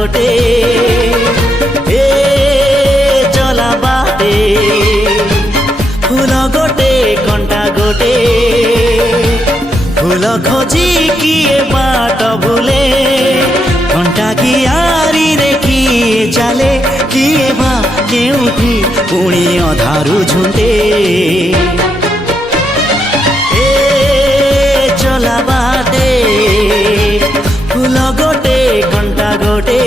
गोटे ए चला बाटे फूल गोटे कंटा गोटे फूल खोजी किए बाट भूले कंटा की आरी रे किए चले किए बा केउठी पुणी अधारू झुंटे ए चला बाटे फूल गोटे कंटा गोटे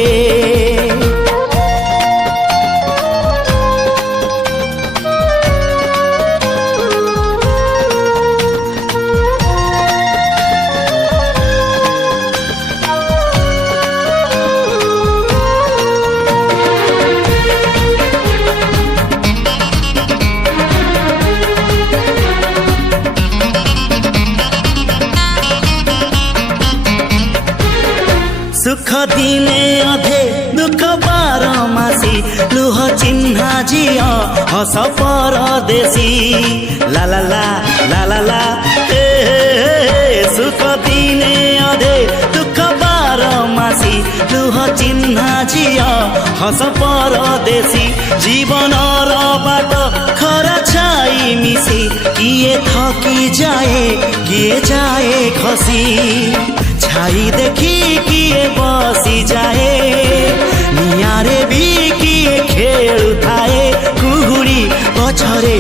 सुख दिने अधे दुख बारमासी लुह चिन्हा झियो हस परदेशी ला ला ला ला ला ला सुख दिने अधे दुख बारमासी लुह चिन्हा झियो हस परदेशी जीवन बाट खरा छाई मिसी किए थकी जाए किए जाए खसी छाई देखी किए बसी जाए नियारे भी किए खेलु थाए कुहुड़ी पछरे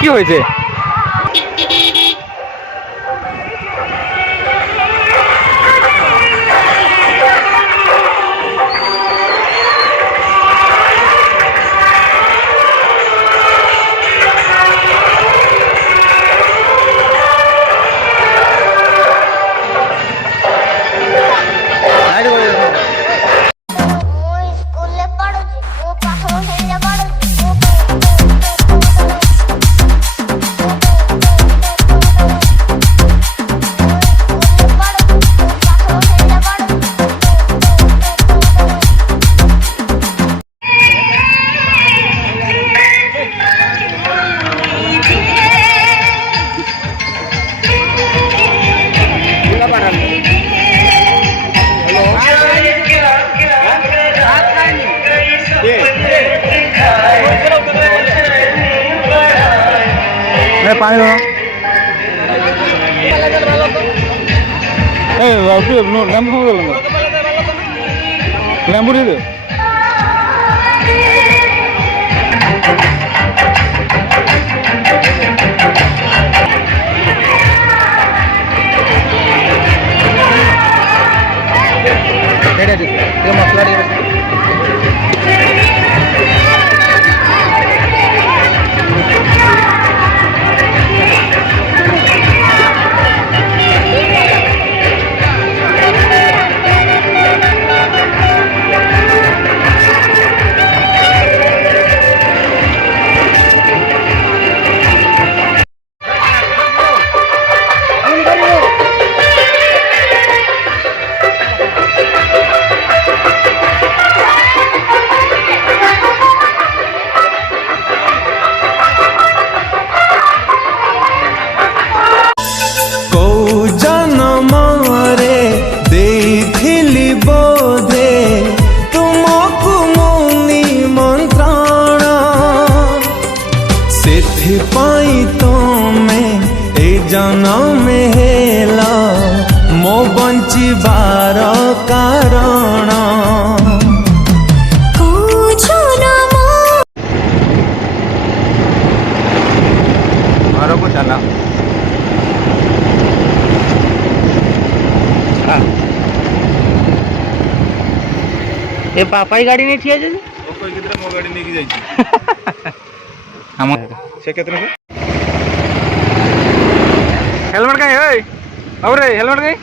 কি হয়েছে पानी दो लैम्बू लैम्बू दे दो मसला जनम हेला मो बंचिबार कारण घर को चला ए पापाई गाड़ी नहीं ठिया जे कोई कितरे मो गाड़ी नहीं की जाई हम से कितने हेलमेट कहीं है और हेलमेट कहीं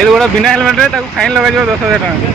ଏଇଠି ଗୋଟେ ବିନା ହେଲମେଟରେ ତାକୁ ଫାଇନ୍ ଲଗାଯିବ 10,000 ଟଙ୍କା।